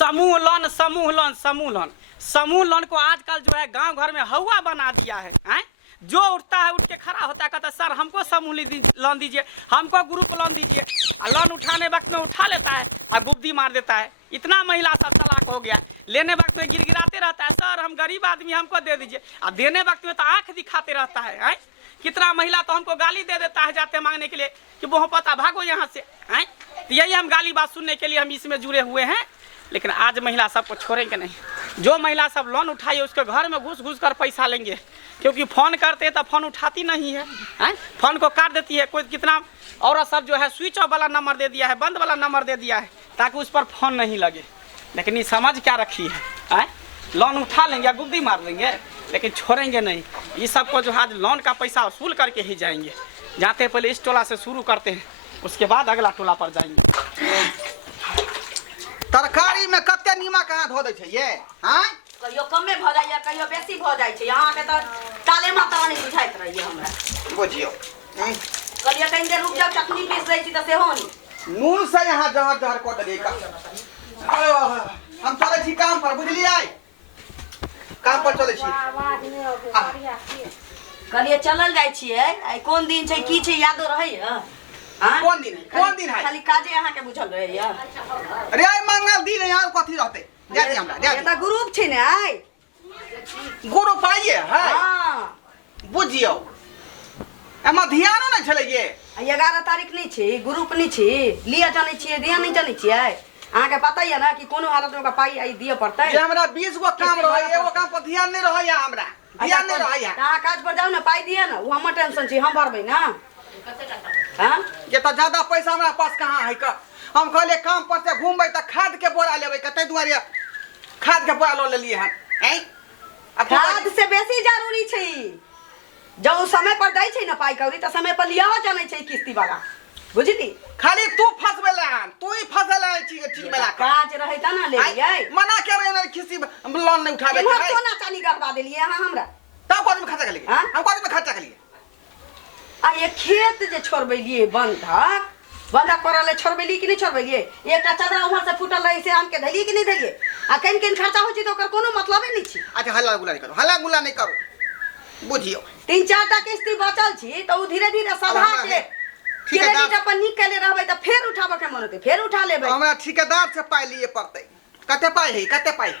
समूह लोन समूह लोन समूह लोन। समूह लोन को आजकल जो है गांव घर में हवा बना दिया है। जो उठता है उठ के खड़ा होता है, कहता है सर हमको समूह लोन दीजिए, हमको ग्रुप लोन दीजिए। लोन उठाने वक्त में उठा लेता है और गुप्ती मार देता है। इतना महिला सब चालाक हो गया, लेने वक्त में गिड़गिड़ाते रहता है सर हम गरीब आदमी हमको दे दीजिए, और देने वक्त में तो आंख दिखाते रहता है। कितना महिला तो हमको गाली दे देता है जाते मांगने के लिए कि वो पता भागो यहाँ से। तो यही हम गाली बात सुनने के लिए हम इसमें जुड़े हुए हैं। लेकिन आज महिला सबको छोड़ेंगे नहीं। जो महिला सब लोन उठाई उसके घर में घुस घुस कर पैसा लेंगे, क्योंकि फ़ोन करते हैं तो फ़ोन उठाती नहीं है, फ़ोन को काट देती है। कोई कितना औरत सब जो है स्विच ऑफ वाला नंबर दे दिया है, बंद वाला नंबर दे दिया है ताकि उस पर फ़ोन नहीं लगे। लेकिन ये समझ क्या रखी है, लोन उठा लेंगे, गुद्दी मार लेंगे, लेकिन छोड़ेंगे नहीं। ये सबको जो आज लोन का पैसा वसूल करके ही जाएंगे। जाते पहले इस टोला से शुरू करते हैं, उसके बाद अगला टोला पर जाएंगे। तरकारी में कते नीमक कहाँ धो दे ये? कहियो कमे भ जाइए, कहियो बेसी भ जाय छै। यहाँ के तो ताले माता नहीं बुझाइत रहिए हमरा। बुझियो कहलिए कहीं देर रुक जाओ, चटनी पीस दै छी त सेहो नहीं। नून से यहाँ जहर जहर कट दे का। हम चले छी काम पर, बुझलिए? काम पर चले छी। कहलिए चलल जाय छियै। आई कोन दिन छै की छै यादो रहैया? कौन दिन है? कौन दिन है? खाली काजे यहाँ के बुझल रहैया। अरे आई मंगल दिन है यार, कथी रहते? दे दे हमरा, दे ये दे। त ग्रुप छै ने आई। गुरु पाइए है? हां बुझियो एमा ध्यान न छले ये। 11 तारीख नहीं छी, ग्रुप नहीं छी, लिया जाने छियै, दिया नहीं जाने छियै। अहाँ के पता है ना कि कोनो हालत में पाई आई दिए पड़तै। जे हमरा 20 गो काम रहे, एगो काम पर ध्यान नहीं रहे हमरा। ध्यान नहीं रहे। अहाँ काज पर जाओ ना, पाई दिए ना, वो हमर टेंशन छी, हम भरबै ना। हां ये तो ज्यादा पैसा हमरा पास कहाँ है का? हम कहले काम पर से घूमबै त खाद के बोरा लेबै, कते दुआरे खाद के बोरा ले लिए हन। खाद से बेसी जरूरी छै जो समय पर दै छै ना पाई कौड़ी, त समय पर लियावा जाने छै किस्ती वाला, बुझली? खाली तू फसबेला, तू ही फसला चीज में ला काज रहे त ना ले लियै। मना करे ना किसी लोन नहीं उठावे इमहर सोना चांदी गड़बा देलिए अहाँ हमरा। तब कौन में खर्चा कर लिए? हम कौन में खर्चा कर लिए? आ ये खेत जे छोड़बेलिए बंधक, बंधक परले छोड़बेली कि नहीं छोड़बेलिए? एकटा चदरा उमर से फुटल रही से आम के धलिए कि नहीं धलिए? आ कहीं कहीं खर्चा हो छी तो ओकर कोनो मतलब नहीं छी। अच्छा हल्ला गुला नहीं करो, हल्ला गुला नहीं करो, बुझियो 3-4 टा किस्ती बचल छी तो धीरे धीरे सधा के क्रेडिट अपन निकले रहबै त फिर उठाबे के मन होते, फिर उठा लेबै। हमरा ठेकेदार से पाई लिए पड़ते। कते पाई है? कते पाई?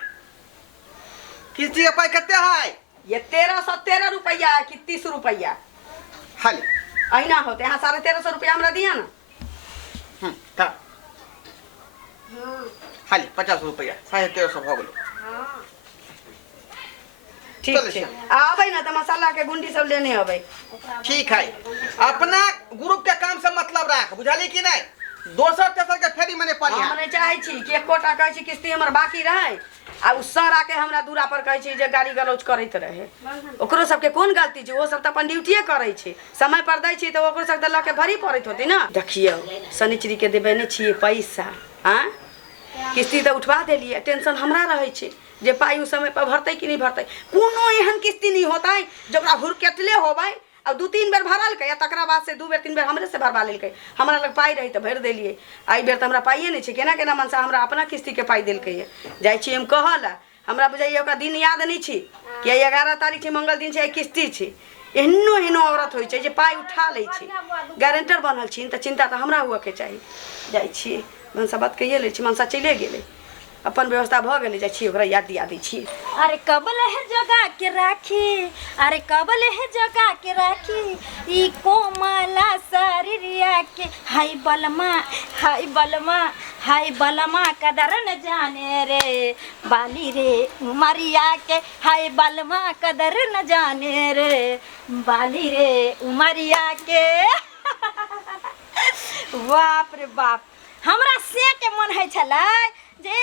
किस्ती के पाई कते है? ये 1313 रुपया कि 30 रुपया खाली अहिना होते। यहाँ 1350 रुपया हमरा दिया ना। था खाली 50 रुपया 1350 हो गेलो। ठीक है आबै ना त मसाला के गुंडी सब लेने आबै। ठीक है, अपना ग्रुप के काम से मतलब रख, बुझाली कि नहीं? दोसर तेसर के फेरी मने पड़ी है। हमने चाहे छी कि एकोटा कहै छी किस्ती हमर बाकी रहे, आ उ सर आके हमरा दूरा पर कहै छी जे गाड़ी गलौज करैत रहे। ओकरो सबके कोन गलती छै? वो सब त अपन ड्यूटीए करै छै, समय पर दै छी त ओकरो सब ल के भरी पड़ैत होतै ना। देखियो शनिचरी के देबे नै छियै पैसा, हां किस्ती त उठवा देलिए, टेंशन हमरा रहै छै जे पाई उ समय पर भरतै कि नहीं भरतै। कोनो एहन किस्ती नहीं होतै जकरा हुरकेटले होबै अब 2-3 बेर भरल के, या तकरा बाद से 2 बेर 3 बेर हमरे से भरवा लेलकै। हमरा लग पाई रही त भर देलिए। आई बेर त हमरा पाइए नहीं छै, केना केना मन से हमरा अपना किस्ती के पाई देलकै है। जाय छी हम कहला, हमरा बुझाइए ओका दिन याद नहीं छी कि 11 तारीख छै, मंगल दिन छै, किस्ती छै। एहनो एहनो औरत होइ छै जे पाई उठा लै छै। गारंटर बनल छी त चिंता त हमरा हुआ के चाही। जाय छी मनसा बात कहिए ले छी, मनसा चले गेलै, अपन व्यवस्था भ गेलै, जाइ छी ओकरा याद दिया दै छी। अरे कबल है जगा के राखी, अरे कबल है जगा के राखी, ई कोमला शरीरिया के हाय बलमा, हाय बलमा, हाय बलमा कदर न जाने रे बाली रे उमरिया के, हाय बलमा कदर न जाने रे बाली रे उमरिया के। बाप रे बाप, हमरा से के मन है छलै जे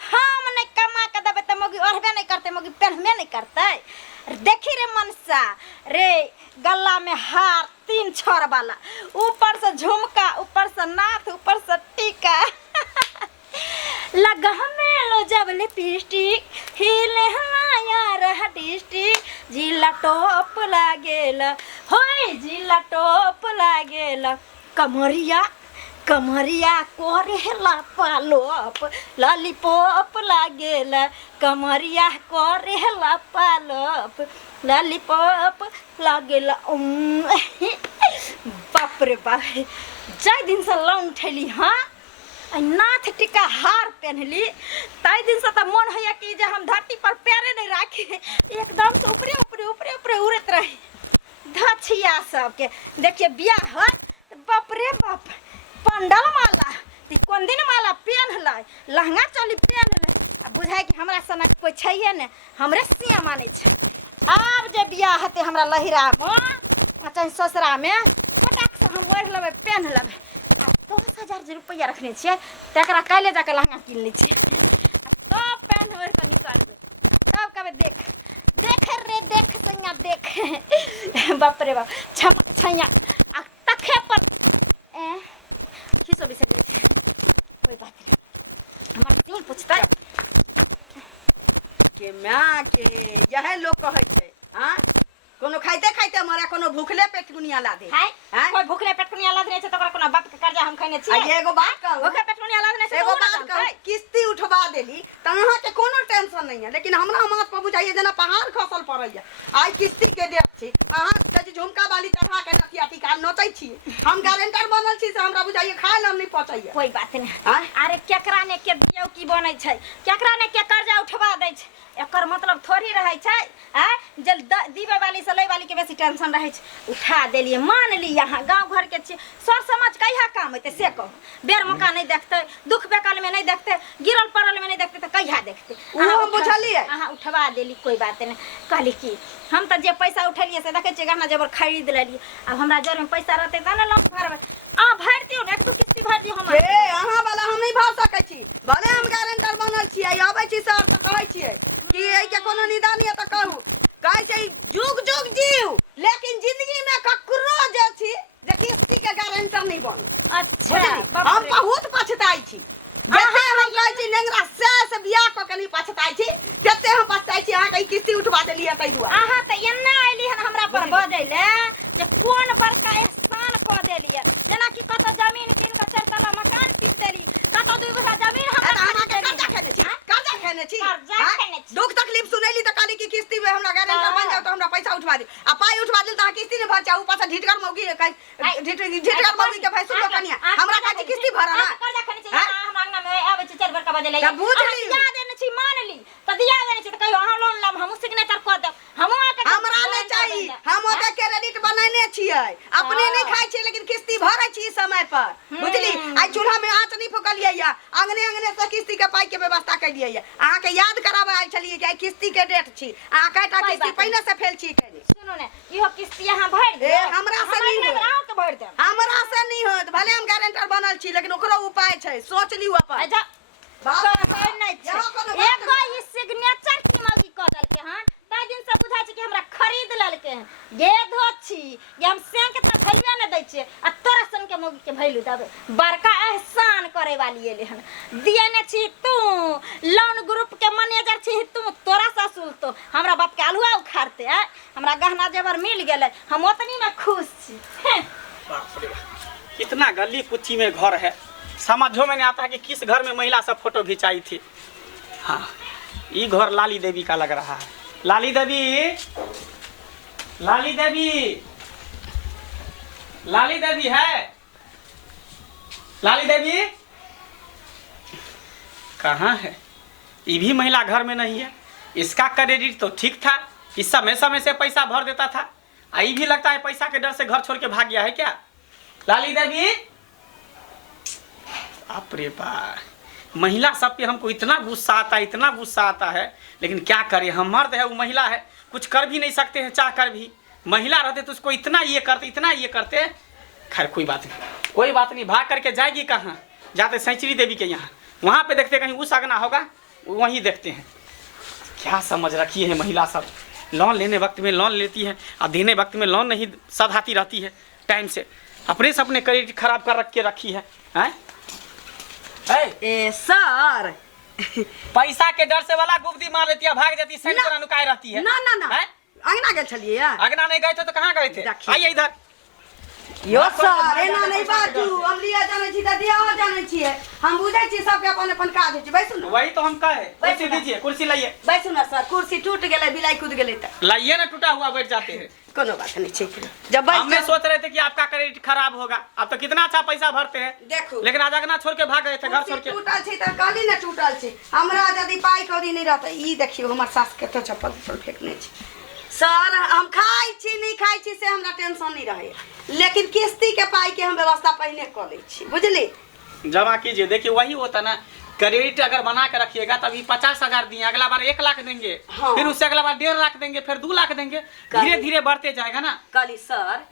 हम नहीं कमा के देवे तो मोगी ओढ़बे नहीं करते, मोगी पहनबे नहीं करते। देखी रे मनसा रे, गला में हार 3 छोर वाला, ऊपर से झुमका, ऊपर से नाथ, ऊपर से टीका लगा में लो जब लिपस्टिक, हिले यार डिस्ट्रिक्ट, जिला टॉप लागेला, होय जिला टॉप लागेला। कमरिया कमरिया करेला पालोप लॉलीपॉप लागेला कमरिया करेला पालोप लॉलीपॉप लागेला बाप रे बाप जाय दिन से लोन उठेली हाँ नाथ टिका हार पहनली ताई दिन से तो मन है कि जे हम धरती पर पैरे नहीं राखी एकदम से ऊपरे ऊपरे ऊपरे ऊपरे उड़त रही धछिया सबके देखिए बियाह है बाप रे बाप पंडल माला कोन दिन माला पहन लै लहंगा चोली पहन ले अब बुझाय कि हमरा सनक कोई छैहे ने हमरे सिया माने छै आब जे बियाह हते हमरा लहिरा में चाहे ससुरा में फटाक से हम ओढ़ लेबै पहन लेबै आ 10,000 रुपया रखने छियै तकरा काल्हे जाके लहंगा किन लै छियै तब पहन ओढ़ के निकलबै तब कहबै देख देख रे देख सैया देख बाप रे बाप छमक छैया आ तखे पर खिसो बिसर जाइ छै कोई बात नहीं हमर तीन पूछता के माँ के यह लोग कहै छै हाँ कोनो खाइते खाइते मरे कोनो भूखले पेट कुनिया ला दे हाय हैं? कोई भूखले पेट कुनिया लाद नै छै तकरा कोनो बाप के कर्जा हम खैने छी आ एगो बात कहू भूखले पेट कुनिया लाद नै छै एगो बात कहू किस्ती उठवा देली त अहाँ के कोनो टेंशन नहीं है लेकिन हमरा माथ पर बुझाइए जेना पहाड़ खसल पड़ैया आई किस्ती के देत छी अहाँ त झुमका बाली चढ़ा के नथिया टीका नोचै छी हम गारंटर बनल छी से हमरा बुझाइए खाए हम नहीं पहुंचैया कोई बात नहीं हाँ? अरे केकरा ने के दियौ की बनै छै केकरा ने के कर्जा उठवा दै छै एकर मतलब थोड़ी रहै छै हैं जल दीबे वाली से लै वाली के बेसी टेंशन रहै छै उठा देलिए मान ली यहाँ गांव घर के छी सर समझ कहिया काम हेतै से कहू बेर मौका नहीं देखते दुख बेकल में नहीं देखते गिरल पड़ल में नहीं देखते तो कहिया देखते हम बुझलिए अहाँ उठवा देली कोई बात नहीं कहली कि हम तो जे पैसा उठेलिए से देखै छियै गहना जेवर खरीद लेलिए अब हमरा जर में पैसा रहते त ना लोन भरबै भर दियौ ने एक दू किस्ती भर दियौ हम ए अहाँ वाला हम नहीं भर सकै छी भले हम गारंटर बनल छियै आबै छी सर त कहै छियै कि एहि के कोनो निदान ये त कहू कहै छै जुग जुग जीव लेकिन जिंदगी में ककरो जे छी जे किस्ती के गारंटर नहीं बन अच्छा बुझली बाप हम रे। बहुत पछताई छी जते हम कहै छी नेंगरा से बियाह क के नहीं पछताई छी जते हम पछताई छी अहाँ के किस्ती उठवा देलिए तै दुआ अहाँ त एन्ना अइली हन हमरा पर बजै ले जे कोन बड़का एहसान क देलिए जेना कि कत जमीन कीन के 4 तला मकान पीट देली कत 2 बीघा जमीन हमरा अहाँ के कर्जा खेने छी कर्जा खेने छी कर्जा हाँ? खेने छी। दुख तकलीफ सुनैली त कहली कि किस्ती में हमरा गारंटर बन जाओ त हमरा पैसा उठवा दे आ पाई उठवा देल त अहाँ किस्ती नहीं भर चाहू ऊपर से ढिटकर मौगी ढिटकर मौगी के भाई सुनो कनिया हमरा कहै किस्ती भरा ना कर्जा खेने छी हाँ? हमरा अंगना में आबै छी 4 बड़का बजे ले तब बुझ ली। दिया देने छी मान ली त दिया देने छी त कहियो अहाँ लोन लाम हमहु सिग्नेचर क देब हमहु आके हमरा नहीं चाहिए हम ओते क्रेडिट बनाने छियै अपने नहीं खाइ छियै लेकिन किस्ती भरै छी समय पर बुझली आई चूल्हा में आंच नहीं फुकलियै या अंगने अंगने से किस्ती के पाई के व्यवस्था कैलियै या अहाँ के याद कराबे आइ छलियै कि आई किस्ती के डेट छी अहाँ कयटा किस्ती पहिने से फेल छी केने सुनो ने इहो किस्ती अहाँ भर दे ए, हमरा से नहीं होत। अहाँ के भर देब हमरा से नहीं होत भले हम गारंटर बनल छी लेकिन ओकरो उपाय छै सोच लियौ अपन अच्छा बाप रे बाप। कहै नै छै यहाँ कोनो बात एगो ई सिग्नेचर की मौगी क देलकै हन ताइ दिन से बुझाइ छै कि हमरा खरीद लेलकै हन गे धोछी ये हम सेंक त भैलुए न दै छियै आ तोरा सन के मौगी के भैलू देबै बड़का एहसान करे वाली एले हन दियने छी तू लोन ग्रुप के मैनेजर छी तू तोरा ससुर तो हमरा बाप के आलुआ उखाड़ते है हमरा गहना जेवर मिल गेलै हम ओतनी में खुश छी बाप रे बाप। कितना गली कुची में घर है समझो में नहीं आता है कि किस घर में महिला सब फोटो खिंचाई थी हाँ ये घर लाली देवी का लग रहा है लाली देवी लाली देवी लाली देवी है लाली देवी कहाँ है ये भी महिला घर में नहीं है इसका क्रेडिट तो ठीक था इस समय समय से पैसा भर देता था ये भी लगता है पैसा के डर से घर छोड़ के भाग गया है क्या लाली देवी बाप रे बाप महिला सब पे हमको इतना गुस्सा आता है लेकिन क्या करें हम मर्द है वो महिला है कुछ कर भी नहीं सकते हैं चाह कर भी महिला रहते तो उसको इतना ये करते खैर कोई बात नहीं भाग करके जाएगी कहाँ जाते सैंचरी देवी के यहाँ वहाँ पे देखते कहीं उस अगना होगा वहीं देखते हैं क्या समझ रखी है महिला सब लोन लेने वक्त में लोन लेती है और देने वक्त में लोन नहीं सधाती रहती है टाइम से अपने से अपने क्रेडिट खराब कर रखी है हैं? ए सर पैसा के डर से वाला गुप्ती मार लेती है भाग जाती है ना। नुकाए रहती है ना हैं? अंगना गेल छलियै या अगना नहीं गए थे तो कहाँ गए थे देखिए। आइए इधर यो सर एना नहीं बाजू, हम लिया जाने छी त दिया हो जाने छिए, हम बुझै छी सबके अपन अपन काज होइ छै। बैसु न, वही तो हम कहे, कुर्सी दीजिए, कुर्सी लाइए। बैसु न सर, कुर्सी टूट गेलै, बिलाई कूद गेलै त लाइए ना, टूटा हुआ बैठ जाते हैं। कोनो बात नहीं छै। जब बैठ हमने सोच रहे थे कि आपका क्रेडिट खराब होगा, अब तो कितना अच्छा पैसा भरते हैं, देखू लेकिन आज अगना छोड़ के भाग गए थे, घर छोड़ के। टूटल छै त कहली न टूटल छै। हमरा यदि पाई कौड़ी नहीं रहत, ई देखियो हमर सास कते चप्पल फेंकने छै। सर हम खाई छी नहीं खाई छी से हमरा टेंशन नहीं रहे, लेकिन किस्ती के पाई के हम व्यवस्था पहले कर ले छी, बुझली। जमा कीजिए, देखिए वही होता ना, क्रेडिट अगर बना के रखिएगा तभी 50,000 दिए, अगला बार 1 लाख देंगे, हाँ। फिर उससे अगला बार 1.5 लाख देंगे, फिर 2 लाख देंगे, धीरे धीरे बढ़ते जाएगा ना। कहली सर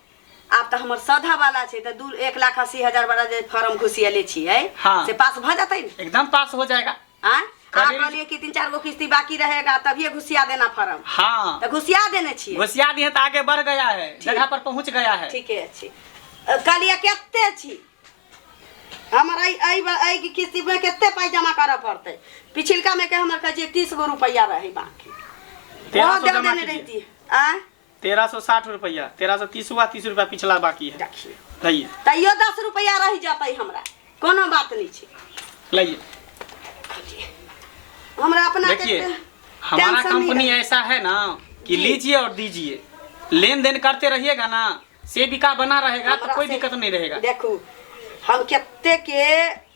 आप तो हमर सधा वाला छै त 1,80,000 वाला जे फॉर्म घुसियले छियै, हाँ। से पास भ जातै न? एकदम पास हो जाएगा। हां आप क्रेडिट- कहलिए कि 3-4 गो किस्ती बाकी रहेगा तभी घुसिया देना फॉर्म, हाँ, तो घुसिया देने छियै। घुसिया दिए तो आगे बढ़ गया है, जगह पर पहुंच गया है। ठीके छै। कहलिए केते छी हमर आई की किस्ती में केते पाई जमा करऽ पड़तै? पिछिलका में के हमर कहे 30 गो रुपया रहे बाकी, 1300 दे जमा देने कीजिए। रहती आ 1360 रुपया, 1330 हुआ, 30 रुपया पिछला बाकी है। देखिए लाइए तैयो 10 रुपया रह जातै हमरा, कोनो बात नहीं छै। लाइए, हमरा अपना देखिए के हमारा टेंशन नहीं कंपनी रहे। ऐसा है ना कि जी। लीजिए और दीजिए, लेन देन करते रहिएगा ना, सेविका बना रहेगा तो हमरा कोई से- दिक्कत नहीं रहेगा। देखू हम केते के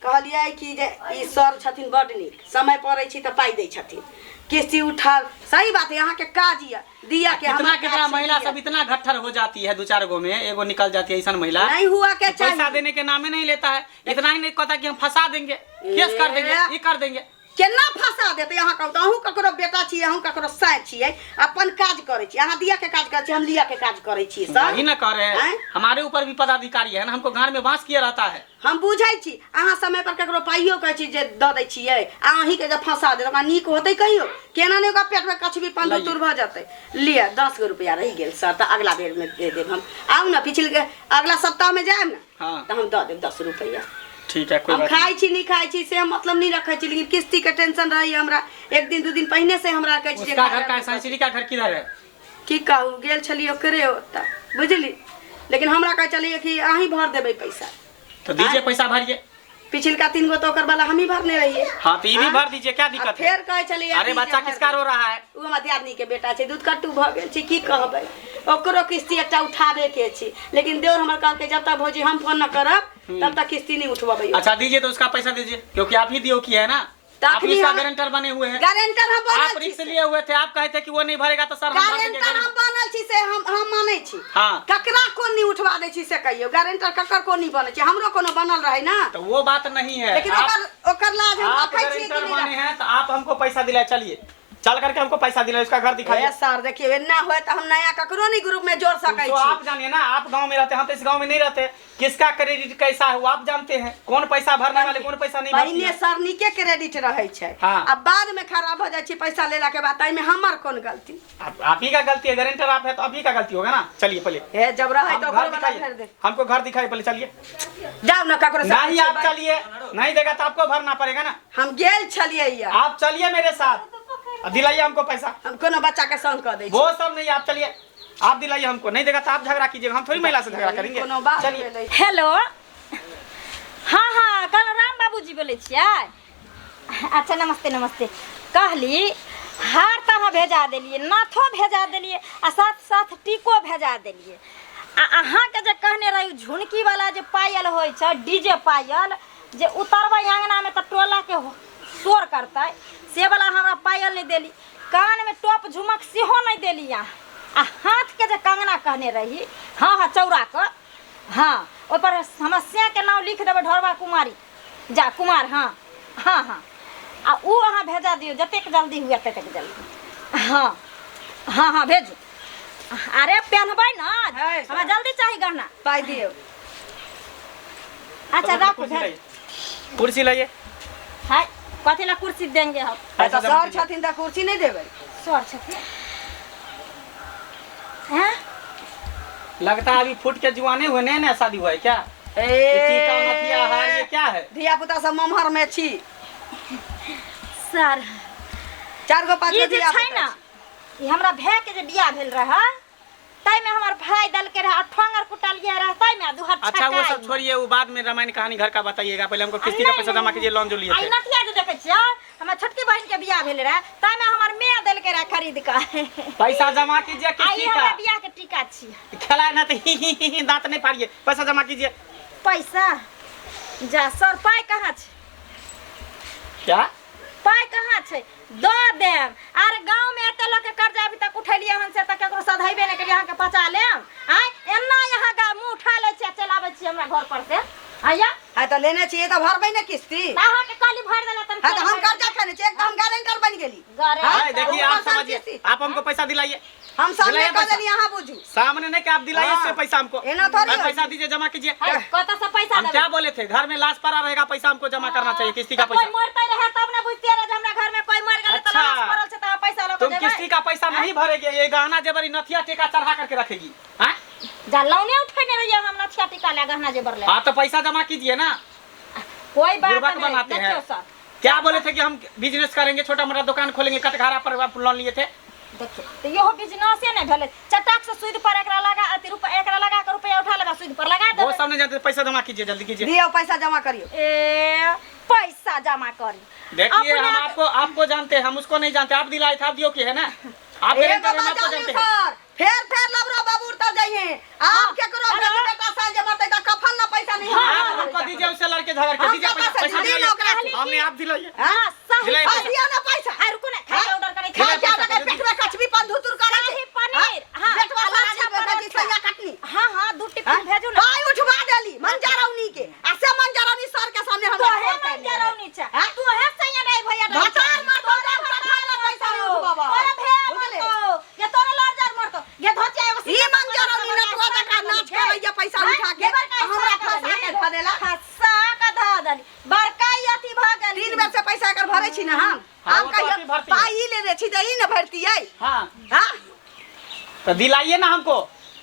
कहलिए कि जे ई सर छथिन बड नीक, समय पड़ै छी त पाई दै छथिन, किस्ती उठाल, सही बात है। यहाँ के काज या दिया के कितना हमरा कितना काज महिला दिया। सब इतना घट्ठर हो जाती है, 2-4 गो में एगो निकल जाती है ऐसा महिला, नहीं हुआ के पैसा चाहिए, देने के नामे नहीं लेता है, इतना ही नहीं कहता कि हम फंसा देंगे, केस कर देंगे, ये कर देंगे। केना फंसा देते? यहाँ कहू अहूँ ककरो बेटा छियै, अहूँ ककरो साय छियै, अपन काज करै छी, अहाँ दिया के काज करै छी, हम लिया के काज करै छी सर। वही ना कर रहे हैं, आँय? हमारे ऊपर भी पदाधिकारी है ना, हमको घर में बांस किया रहता है। हम बुझै छी, अहाँ समय पर ककरो पाइयो कहै छी जे दऽ दै छियै, आ अहीं के जब फंसा दे ओकरा नीक होतै कहियो? केना नहि ओकरा पेट में कछु भी पंदुतुर भ जेतै। लिअ 10 गो रुपया रहि गेल सर, तऽ अगला बेर में दे देब हम। आउ ना पिछल के अगला सप्ताह में जाएब ना, हाँ तऽ हम दऽ देब 10 रुपया। ठीक है, कोई हम बात खाई छी नहीं खाई छी से हम मतलब नहीं रखे छी, लेकिन किस्ती के टेंशन रही हमरा। 1 दिन 2 दिन पहले से हमरा कहै छी नहीं। उसका घर का है, सांसरी का घर किधर है? की कहू गेल छलिए ओकरे ओतऽ, बुझली। लेकिन हमरा कहै चलिए कि अहीं भर देबै पैसा, तो दीजिए, पैसा भरिए। पिछिलका 3 गो तो ओकर वाला हम ही भरने रहिए। हाँ तो ये भी हाँ? भर दीजिए, क्या दिक्कत है? फिर कहै छलिए अरे कि बच्चा जे भर किसका दे। रो रहा है? उ हमर दियादनी के बेटा छै, दूध कट्टू भ गेल छै, की कहबै। ओकरो किस्ती एकटा उठाबे के छै, लेकिन देवर हमर कहलकै जब तक भौजी हम फोन न करब तब तक किस्ती नहीं उठवाबै। अच्छा दीजिए, तो उसका पैसा दीजिए, क्योंकि आप ही दियो की है ना, तो आप अखनी इसका हम- गारंटर बने हुए हैं। गारंटर हम आप बनल रिक्स छी, लिए हुए थे, आप कहे थे कि वो नहीं भरेगा तो सर हम भर देंगे। गारंटर हम बनल छी से हम मानै छी। हाँ ककरा कोन नहीं उठवा दै छी से कहियो, गारंटर ककर कोन नहीं बनै छै, हमरो कोनो बनल रहे ना। तो वो बात नहीं है। लेकिन ओकर लाज हम आप रखै छियै कि गारंटर नहीं बने हैं तो आप हमको पैसा दिलाए, चलिए चल करके हमको पैसा दिलाए, उसका घर दिखाइए। सर देखिए एना होए तो हम नया ककरो नहीं ग्रुप में जोड़ सकै तो छी। आप जानिए ना, आप गांव में रहते हैं, हम तो इस गांव में नहीं रहते, किसका क्रेडिट कैसा है वो आप जानते हैं, कौन पैसा भरने वाले, कौन पैसा नहीं भरती पहले है। सर नीके क्रेडिट रहे छै, हाँ। अब बाद में खराब हो जाए छै पैसा लेला के बाद, ताई में हमर कोन गलती? आप ही का गलती है, गारंटर आप है तो आप ही का गलती होगा ना। चलिए पहले हे जब रहे हम तो घर ओकरो वाला दिखाइए, फेर दे। हमको घर दिखाइए पहले, चलिए। जाओ ना ककरो से नहीं आप पूछो, चलिए, नहीं देगा तो आपको भरना पड़ेगा ना। हम गेल छलिए या आप चलिए मेरे साथ, दिलाइए हमको पैसा। हम कोनो बच्चा के संग कर दै छी। वो सब नहीं, आप चलिए, आप दिलाइए हमको, नहीं देगा तो आप झगड़ा कीजिएगा, हम थोड़ी महिला से झगड़ा करेंगे। कोनो बात चलिए भेलै। हेलो, हाँ हाँ कल राम बाबूजी बोले छियै? अच्छा नमस्ते नमस्ते। कहली हार तहाँ भेजा देलिए, नाथो भेजा देलिए, आ साथ साथ टीको भेजा देलिए। आ अहाँके जे कहने रही झुनकी वाला जे पायल होइ छै, डीजे पायल जे उतरबै आंगना में तऽ टोला के शोर करतै, से वाला हमरा पायल नहीं देली। कान में टॉप झुमक सेहो नहीं देली। आ हाथ के जे कंगना कहने रही, हाँ हाँ चौरा के, हाँ ओहि पर समस्या के नाम लिख देबै, ढोरबा कुमारी जा कुमार, हाँ हाँ हाँ, आ उ अहाँ भेजा दियौ जतेक जल्दी हुए ततेक जल्दी। हाँ हाँ हाँ भेजू। अरे पहनबै ना, है, हमरा जल्दी चाहिए गहना। पाई दियो। अच्छा राखू, भेज। कुर्सी लाइए। हाय कथी ला कुर्सी देंगे हम? तो सर छथिन त कुर्सी नहीं देबै? सर छथिन। हैं? लगता है अभी फुट के जुआने हुए, नया नया शादी हुआ है क्या? ये टीका नथिया हार ये क्या है? धिया पुता सब ममहर में छी। सर 4 गो 5 ई गो जे धिया छै पुता ना, ई हमरा भाई के जे बियाह भेल रहा, ताई में हमार भाई दल के रहा ठोंगर कुटल गया रहा ताई में दुहर छक्का। अच्छा वो सब छोड़िए, वो बाद में रामायण कहानी घर का बताइएगा, पहले हमको किस्ती का पैसा जमा कीजिए, लोन जो लिए आई थे। नतिया जो देखे छियो हमर छोटकी बहन के बियाह भेल रहा ताई में हमार मेया दल के रहा खरीद का। पैसा जमा कीजिए आई किस्ती हमरा का। बियाह के टीका छी। खेला ना तो दांत नहीं फाड़िए, पैसा जमा कीजिए। पैसा जा सर पाई कहाँ छे? क्या पाई कहाँ छे? दो देम। अरे गांव में एते लोग के कर्जा अभी तक उठेलिए हन से तक केकरो सधाइबे नहीं करिए, अहाँ के पचा लेम। आय एना यहाँ का मुंह उठा ले छी चलावे छी हमरा घर पर से। आया है तो लेने चाहिए तो भरबै ना किस्ती। अहाँ के काली भर देला तन। है तो हम कर्जा खाने चाहिए, हम गारंटर बन गेली। है, देखिए हाँ, आप समझिए, आप हमको पैसा दिलाइए। हम सामने दिलाइए कर पैसा। देली, यहाँ बुझू। सामने नहीं कि आप दिलाइए हाँ। इससे पैसा हमको। एना थोड़ी भाई है। पैसा दीजिए, जमा कीजिए। कत से पैसा हम देबे? क्या बोले थे, घर में लाश पड़ा रहेगा, पैसा हमको जमा करना चाहिए, किस्ती का कोई पैसा। मरते रहे तब ना बुझते रहे जे हमरा घर में कोई मर गेले त अच्छा। लाश पड़ल छै त पैसा लोग तुम देबै। किस्ती का पैसा नहीं भरेगे, ये गहना जेवर नथिया टेका चढ़ा करके रखेगी। हाँ जा लौने उठेने रहिए हम नथिया टिका ले गहना जेबर ले। हाँ तो पैसा जमा कीजिए ना। कोई बात बुर्बक नहीं बनाते हैं। देखियो सर क्या बोले थे कि हम बिजनेस करेंगे, छोटा मोटा दुकान खोलेंगे, कटघरा पर आप लोन लिए थे। देखियो तो इहो बिजनेस नहीं भेले। चटाक से सूद पर एकरा लगा अति रुपया एकरा लगा के रुपया उठा लेबा सूद पर लगा वो देबे। सब नहीं जानते, पैसा जमा कीजिए, जल्दी कीजिए। दियो पैसा जमा करियो। ए पैसा जमा करी। देखिए अपने हम आपको जानते हैं, हम उसको नहीं जानते। आप दिलाए थे, आप दियो की है ना, आप एगो गारंटर हैं, हम बात आपको जानी जानते हैं। सर, फेर लबरो बाबू उतर जाइए। आप केकरो हेलो। बेटी बेटा साल जमा तक कफन ना पैसा नहीं आप हमको दीजिए, उससे लड़के झगड़ के हम दीजिए क्या पैसा, पैसा पैसा दिए दिलाइए। ना ओकरा से? हमने आप दिलाइए। हां सही दिलाइए पैसा। दिया ना पैसा। आ रुको ना खाए के ऑर्डर करे खा दिलाइए जा पैसा, के पेट में कचबी पान धुतुर करे शाही पनीर। हां बेटवा सारा बेटा की सैया कटनी। हां हां दू टिफिन भेजू ना। भाई उठवा देली मंजरौनी के। ऐसे मंजरौनी सर के सामने हम तो है मंजरौनी छा। तू है सैया नहीं भैया नहीं। भतार मार दो जा भतार पैसा नहीं उठ बाबा। ओए भे मरतो ये तोरे लाजार मरतो ये धोतिया एगो ई मंजरौनी ने तो का नाच करैया पैसा उठा के हमरा फंसा के ध देला। खस्सा का धा दली बरकाई अथी भ गेली। 3 बेर से पैसा कर भरै छी ना हम। हाँ, आप वो तो अथी कहियो भरती है। पाई लेने छी दही न भरती है। हाँ हां तो दिलाइए ना हमको।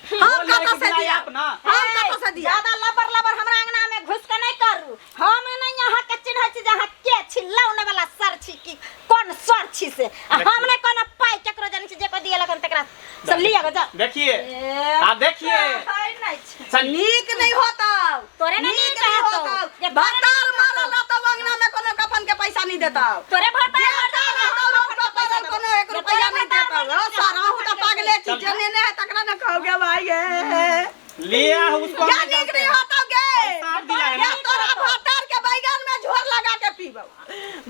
हम बोल रहे कत कि से दिलाइए दिया आप ना। हम कत से दिया। ज्यादा लबर लबर हमरा अंगना में घुस के नहीं करू। हम नहीं यहाँ के चिन्ह छी जहाँ के छिलौने वाला सर छी की कौन सर छी से। हमने कोन पाई केकरो जानि छी जे को दिए लगन तकरा सब लिया गो जा। देखिए आप देखिए, नीक नहीं होता। तोरे ना नीक रहतो। ये भतार मारल तो अंगना में कोनो कफन के पैसा नहीं देता। तोरे भतार देता रहता रोड पर पैदल कोनो 1 रुपया नहीं देता। ओ सारा हूं तो पागले छी जने ने है तकरा न कहोगे भाई ये। लिया उसको क्या हम नहीं नीक जानते नहीं हैं। होता गे। पैसा आप दिलाए ना। ये तोरा भतार के बैगन में झोर लगा के पीबो।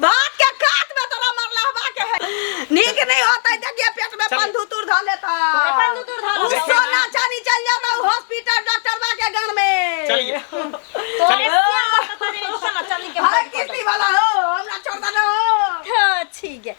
भात के काट में तोरा मरला हवा के है। नीक नहीं होता देखिए पेट में चलिए। पंधुतुर ध लेता। तोरे पंधुतुर ध लेता। उ सोना चांदी चल जाता हॉस्पिटल डॉक्टर बा के घर में। चलिए तोरे सियामा तो तोरे सोना चांदी के हाय किस्ती वाला हो हमरा छोड़ दे हो। ठीक है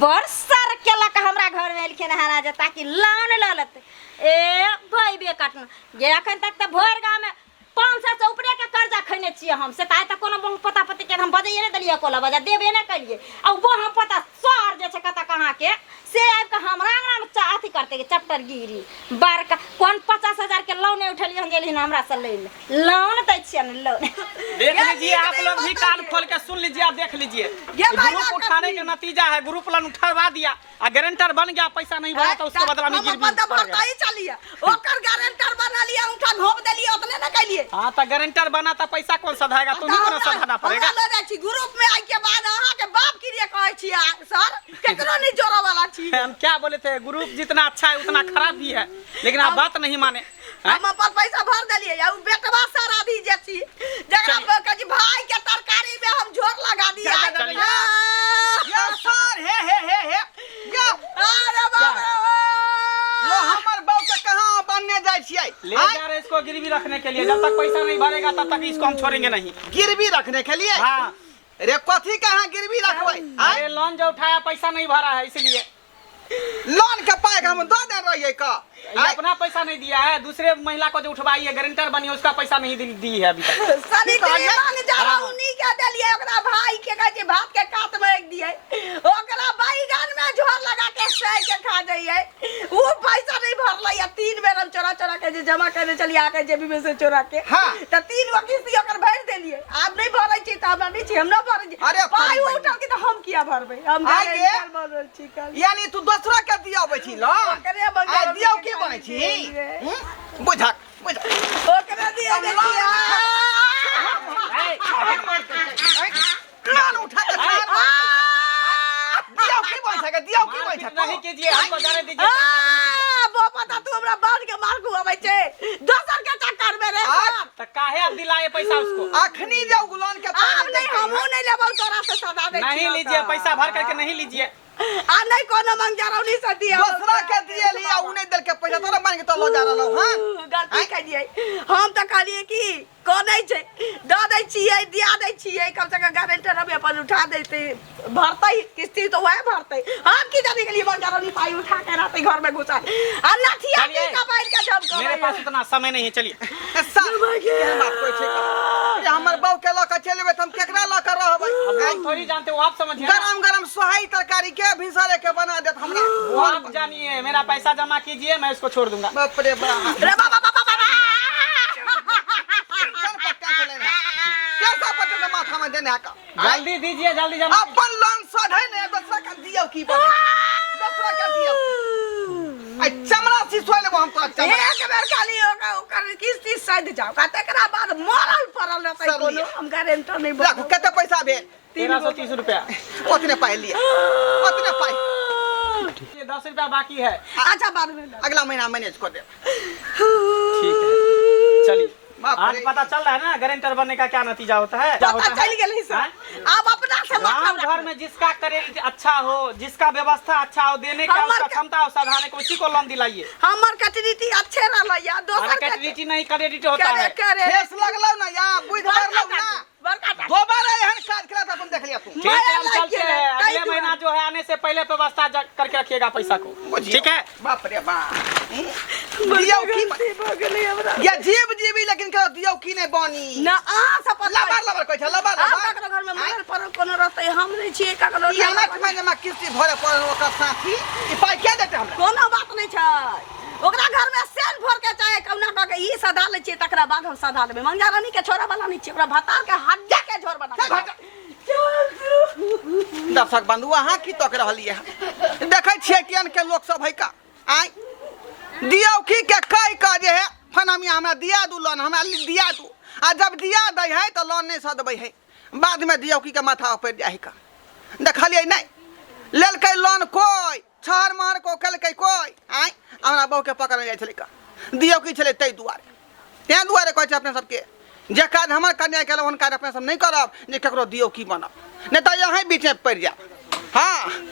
बरसर केला का हमरा घर में एलखिन हरा जे ताकि लोन ललत ए भाई बे काटन ये अखन तक त भोर गांव में 500 से ऊपरे के कर्जा खैने छिए हम से ताय त कोनो पता पति के हम बजाइए ने दलिया कोला बजा देबे ने कलिए आ वो हम पता सर जे छै कता कहां के से आब के हमरा अंगना में अथी करते के चैप्टर गिरी बड़का कौन 50,000 के लोन उठलिए हम गेलिन हमरा से ले लोन दै छिए ने लोन देख लीजिए, आप लोग भी कान खोल के सुन लीजिए, आप देख लीजिए। ये भाई ग्रुप बात उठाने का नतीजा है, ग्रुप लोन उठवा दिया और गारंटर बन गया, पैसा नहीं भरा तो उसके बदला में गिरवी पड़ गया। ही चलिए ओकर गारंटर बना लिया उठा घोप देलिए उतने न कलिए। हाँ तो गारंटर बना तो पैसा कौन सधाएगा, तुम्हें को सधाना पड़ेगा। हमरा ले छी ग्रुप में आई के बाद अहाँ के बाप की रे कहै छी सर केकरो नहीं जोड़ा वाला छी। हम क्या बोले थे, ग्रुप जितना अच्छा है उतना खराब भी है, लेकिन आप बात नहीं माने। हम अपन पैसा भर देलिए या उ बेटवा सारा दी जे छी जकरा कह भाई के तरकारी में हम झोर लगा दिया। चलिए। ये सर हे या अरे बाप रे लो हमर बाप के कहां बनने जाय छियै। ले जा रहे इसको गिरवी रखने के लिए, जब तक पैसा नहीं भरेगा तब तक इसको हम छोड़ेंगे नहीं। गिरवी रखने के लिए। हाँ रे कथी कहां गिरवी रखबै। अरे लोन जो उठाया पैसा नहीं भरा है इसलिए लोन के पाए हम दो दे रहिए का। ये अपना पैसा नहीं दिया है, दूसरे महिला को जो उठवाई है गारंटर बनी है उसका पैसा नहीं दी है अभी तक। सनी मान जा रहा हूं नी के देलिए ओकरा भाई के कह जे भात के काट में एक दिए ओकरा बैगन में झोर लगा के सेक के खा जाइए। वो पैसा नहीं भरला या 3 बेर हम चोरा के जे जमा करने चलिए आके जेबी में से चोरा के। हाँ। त 3 गो किस्ती ओकर भर देलिए। आप नहीं भरै छी त हमरा नहीं छी हम न भरै छी। अरे पाई भाई उठल के त हम किया किया भरबै हम आगे? गारंटर बनल छी कल यानी तू दूसरा के दिया अबै छी लोन ओकरे आ बंगाल दियौ की बनै छी बुझक बुझक ओकरे दिया लोन उठा के दियौ की बनै छै दियौ की बनै छै नहीं कीजिए, हमको जाने दीजिए। वो पता तू हमरा बांध के मार को अबै छै दोसर के चक्कर में रे तो काहे आप दिलाए पैसा उसको? अखनी जाऊ लोन के हम नहीं हमहू नहीं लेबौ तोरा से सदा दे नहीं लीजिए, पैसा भर करके नहीं लीजिए। आ नहीं कोनो मंगजरौनी से दिया दूसरा के दिए लिया उ नहीं दल के पैसा तोरा मान के तो लो जा रहलो हां गलती कर दिए हम तो कहलिए कि कोनै छै द दै छियै दिया दै छियै कम से कम गारंटर हम अपन उठा देते भरतै किस्ती तो वह भरतै हम की जाने के लिए मंगजरौनी पाई उठा के रहते घर में घुसा आ नथिया की कपाल के जब मेरे पास इतना समय नहीं है, चलिए। सब बात कोई छै ये हमर बाऊ के ल के चलेबे त हम केकरा ल के रहबै हम थोड़ी जानते हो, आप समझिए ना। गरम गरम सोहाई तरकारी के भिनसरे के बना देत हमरा वो आप जानिए, मेरा पैसा जमा कीजिए, मैं इसको छोड़ दूंगा। बाप रे बाप रे बाबा बाबा कैसा पता के माथा में देने का जल्दी दीजिए, जल्दी जमा कीजिए। अपन लोन सधै ने दूसरा के दियौ की बने दूसरा के दियौ आई चमड़ा सिसोइ लेबो हम तोरा चमड़ा एक बेर खाली होगा ओकर किस्ती सध जाओ का तकरा बाद मरल पड़ल रहतै सब कोनो लिया। हम गारंटर नहीं देखो कते पैसा भेल 1330 रुपया। ओतने पाइ लिया ओतने पाइ ये 10 रुपया बाकी है। अच्छा बाद में अगला महीना मैनेज कर दे ठीक है, चलिए। बाप आज रे। पता चल रहा है ना गारंटर बनने का क्या नतीजा होता है। क्या पता होता चल है? गेलै सर हाँ? अब अपना से गाँव मतलब घर में जिसका क्रेडिट अच्छा हो, जिसका व्यवस्था अच्छा हो, देने का हमर उसका के- क्षमता हो, साधारण को उसी को लोन दिलाइए। हमर कटिनिटी अच्छे रहल या हमारा दोसर क्रेडिट नहीं, क्रेडिट होता है। करे ठेस लगलौ ना या बुझ मारलौ ना बड़का दोबारा एहन काज करा त अपन देख लिया तू ठीक है, हम माया चलते लग हैं। गया, अगले कई महीना जो है आने से पहले व्यवस्था करके रखिएगा पैसा को। ठीक है। बाप रे बाप दियौ की हो गेलै हमरा या जीव जीवी लेकिन कहो दियौ की नहीं बनी ना आ सपत लबर लबर कहै छै लबर आ लबर ककरो घर में मरल पड़ल कोनो रहतै हम नहीं छियै ककरो ई अनाथ में जमा किस्ती भरे पड़ल ओकर साथी ई पाइ के देते हमरा कोनो बात नहीं छै ओकरा घर में सेल भर के चाहे कौना क के ई सधा ले छियै तकरा बाद हम सधा लेबै मंगजारानी के छोरा वाला नहीं छियै ओकरा भतार के हड्डा के झोर बना के दर्शक बंधु अहाँ की तक रहलिए देखै छियै कियन के लोग सब है का आइ दियौ की के कई का जे है फनामिया हमरा दिया दू लोन हमरा दिया दू आ जब दिया दै है तो लोन नहीं सदबै है बाद में दियौ की के माथा ऊपर जाय है का देखलिए नहीं लेलकै लोन कोई छहर महर को केलकै कोई आइ हमरा बहु के पकड़ जाय छलै का दियौ की छलै तै दुआरे तें दुआरे कहै छै अपने सबके जे काज हमर कन्या केलौ हुन काज अपने सब नहीं करब जे ककरो दियौ की बनब नहीं तो यहाँ बीच में पड़ जाब हाँ